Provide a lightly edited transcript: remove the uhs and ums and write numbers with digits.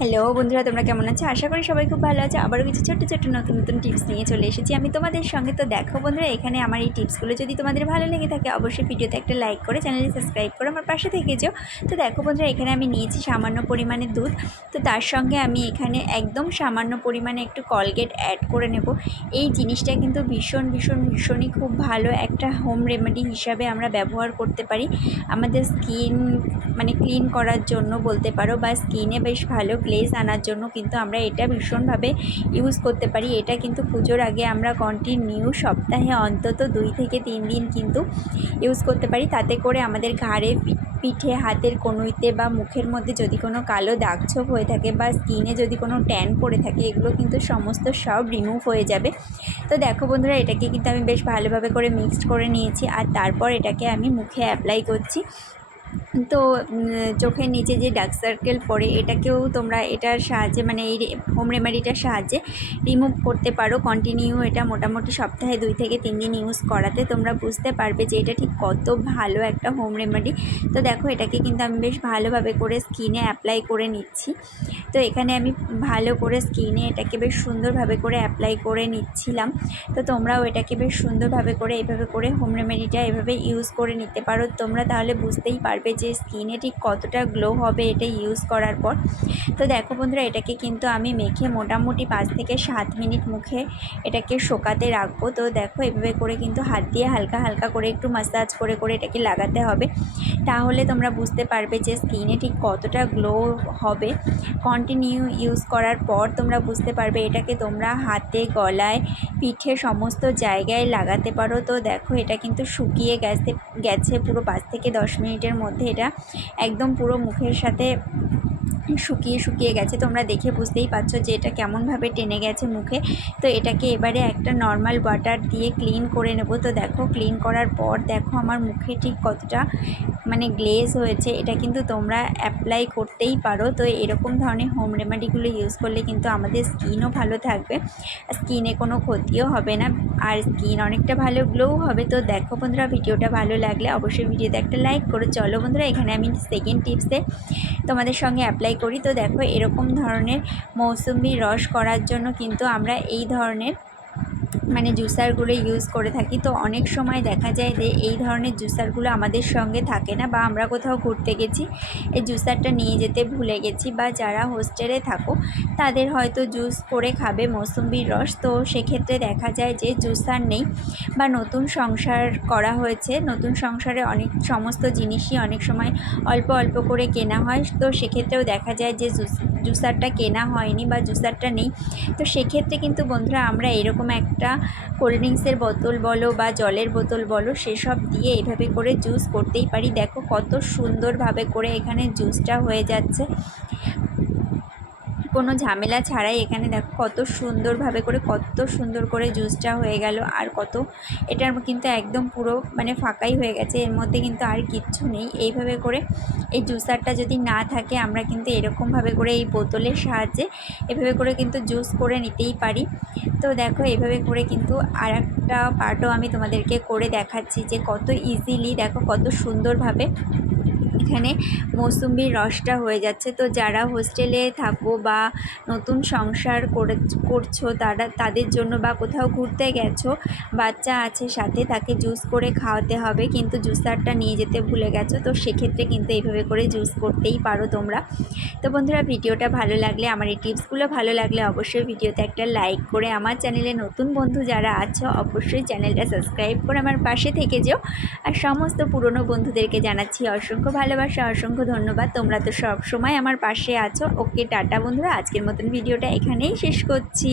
Hello বন্ধুরা, তোমরা কেমন আছো? আশা করি সবাই খুব ভালো আছে। আবারও কিছু ছোট্ট ছোট্ট নতুন নতুন টিপস নিয়ে চলে এসেছি আমি তোমাদের সঙ্গে। তো দেখো বন্ধুরা, এখানে আমার এই টিপসগুলো যদি তোমাদের ভালো লেগে থাকে অবশ্যই ভিডিওতে একটা লাইক করে চ্যানেলটি সাবস্ক্রাইব করে আমার পাশে থেকে যেও। তো দেখো বন্ধুরা, এখানে আমি নিয়েছি সামান্য পরিমাণে দুধ। তো তার সঙ্গে আমি এখানে একদম সামান্য পরিমাণে একটু কলগেট অ্যাড করে নেব। এই জিনিসটা কিন্তু ভীষণই খুব ভালো একটা হোম রেমেডি হিসাবে আমরা ব্যবহার করতে পারি আমাদের স্কিন ক্লিন করার জন্য বলতে পারো, বা স্কিনে বেশ ভালো গ্লেজ আনার জন্য কিন্তু আমরা এটা ভীষণভাবে ইউজ করতে পারি। এটা কিন্তু পুজোর আগে আমরা কন্টিনিউ সপ্তাহে অন্তত 2 থেকে 3 দিন কিন্তু ইউজ করতে পারি। তাতে করে আমাদের ঘাড়ে, পিঠে, হাতের কনুইতে বা মুখের মধ্যে যদি কোনো কালো দাগছোপ হয়ে থাকে বা স্কিনে যদি কোনো ট্যান পড়ে থাকে, এগুলো কিন্তু সমস্ত সব রিমুভ হয়ে যাবে। তো দেখো বন্ধুরা, এটাকে কিন্তু আমি বেশ ভালোভাবে করে মিক্সড করে নিয়েছি, আর তারপর এটাকে আমি মুখে অ্যাপ্লাই করছি। তো চোখের নিচে যে ডার্ক সার্কেল পড়ে, এটাকেও তোমরা এটার সাহায্যে এই হোম রেমেডিটার সাহায্যে রিমুভ করতে পারো। কন্টিনিউ এটা মোটামুটি সপ্তাহে 2 থেকে 3 দিন ইউজ করাতে তোমরা বুঝতে পারবে যে এটা ঠিক কত ভালো একটা হোম রেমেডি। তো দেখো, এটাকে কিন্তু আমি বেশ ভালোভাবে করে স্কিনে অ্যাপ্লাই করে নিচ্ছি। তো এখানে আমি ভালো করে স্কিনে এটাকে বেশ সুন্দরভাবে করে অ্যাপ্লাই করে নিচ্ছিলাম। তো তোমরাও এটাকে বেশ সুন্দরভাবে করে এইভাবে করে হোম রেমেডিটা এভাবে ইউজ করে নিতে পারো তোমরা, তাহলে বুঝতেই পারবে যে স্কিনে ঠিক কতটা গ্লো হবে এটা ইউজ করার পর। তো দেখো বন্ধুরা, এটাকে কিন্তু আমি মেখে মোটামুটি 5 থেকে 7 মিনিট মুখে এটাকে শোকাতে রাখবো। তো দেখো, এভাবে করে কিন্তু হাত দিয়ে হালকা হালকা করে একটু মাসাজ করে করে এটাকে লাগাতে হবে, তাহলে তোমরা বুঝতে পারবে যে স্কিনে ঠিক কতটা গ্লো হবে। কন্টিনিউ ইউজ করার পর তোমরা বুঝতে পারবে। এটাকে তোমরা হাতে, গলায়, পিঠে সমস্ত জায়গায় লাগাতে পারো। তো দেখো, এটা কিন্তু শুকিয়ে গেছে পুরো 5 থেকে 10 মিনিটের মধ্যে এটা একদম পুরো মুখের সাথে শুকিয়ে গেছে। তোমরা দেখে বুঝতেই পারছো যে এটা কেমনভাবে টেনে গেছে মুখে। তো এটাকে এবারে একটা নর্মাল ওয়াটার দিয়ে ক্লিন করে নেব। তো দেখো, ক্লিন করার পর দেখো আমার মুখে ঠিক কতটা গ্লেজ হয়েছে। এটা কিন্তু তোমরা অ্যাপ্লাই করতেই পারো। তো এরকম ধরনের হোম রেমেডিগুলো ইউজ করলে কিন্তু আমাদের স্কিনও ভালো থাকবে, স্কিনে কোনো ক্ষতিও হবে না, আর স্কিন অনেকটা ভালো গ্লোও হবে। তো দেখো বন্ধুরা, ভিডিওটা ভালো লাগলে অবশ্যই ভিডিওতে একটা লাইক করো। চলো বন্ধুরা, এখানে আমি সেকেন্ড টিপসে তোমাদের সঙ্গে অ্যাপ্লাই করি। তো দেখো, এরকম ধরনের মৌসুম্বির রস করার জন্য কিন্তু আমরা এই ধরনের জুসারগুলো ইউজ করে থাকি। তো অনেক সময় দেখা যায় যে এই ধরনের জুসারগুলো আমাদের সঙ্গে থাকে না, বা আমরা কোথাও ঘুরতে গেছি, এই জুসারটা নিয়ে যেতে ভুলে গেছি, বা যারা হোস্টেলে থাকো তাদের হয়তো জুস করে খাবে মৌসুম্বির রস। তো সেক্ষেত্রে দেখা যায় যে জুসার নেই, বা নতুন সংসার করা হয়েছে, নতুন সংসারে সমস্ত জিনিসই অনেক সময় অল্প অল্প করে কেনা হয়। তো সেক্ষেত্রেও দেখা যায় যে জুসারটা কেনা হয়নি বা জুসারটা নেই। তো সেক্ষেত্রে কিন্তু বন্ধুরা, আমরা এরকম একটা কোল্ড ড্রিঙ্কসের বোতল বলো বা জলের বোতল বলো, সেসব দিয়ে এভাবে করে জুস করতেই পারি। দেখো কত সুন্দরভাবে করে এখানে জুসটা হয়ে যাচ্ছে, কোনো ঝামেলা ছাড়াই। এখানে দেখো কত সুন্দর করে জুসটা হয়ে গেল, আর এটার কিন্তু একদম পুরো ফাঁকাই হয়ে গেছে, এর মধ্যে কিন্তু আর কিচ্ছু নেই। এইভাবে করে এই জুসারটা যদি না থাকে, আমরা কিন্তু এরকমভাবে করে এই বোতলের সাহায্যে এভাবে করে কিন্তু জুস করে নিতেই পারি। তো দেখো, এইভাবে করে কিন্তু আর একটা পার্টও আমি তোমাদেরকে করে দেখাচ্ছি যে কত ইজিলি, দেখো কত সুন্দরভাবে এখানে মৌসুম্বির রসটা হয়ে যাচ্ছে। তো যারা হোস্টেলে থাকো বা নতুন সংসার করছো তাদের জন্য, বা কোথাও ঘুরতে গেছো, বাচ্চা আছে সাথে, তাকে জুস করে খাওয়াতে হবে কিন্তু জুসারটা নিয়ে যেতে ভুলে গেছো, তো সেক্ষেত্রে কিন্তু এইভাবে করে জুস করতেই পারো তোমরা। তো বন্ধুরা, ভিডিওটা ভালো লাগলে, আমার এই টিপসগুলো ভালো লাগলে অবশ্যই ভিডিওতে একটা লাইক করে, আমার চ্যানেলে নতুন বন্ধু যারা আছো অবশ্যই চ্যানেলটা সাবস্ক্রাইব করে আমার পাশে থেকে যেও। আর সমস্ত পুরনো বন্ধুদেরকে জানাচ্ছি অসংখ্য ভালোবাসা, অসংখ্য ধন্যবাদ। তোমরা তো সব সময় আমার পাশে আছো। ওকে, টাটা বন্ধুরা, আজকের মতন ভিডিওটা এখানেই শেষ করছি।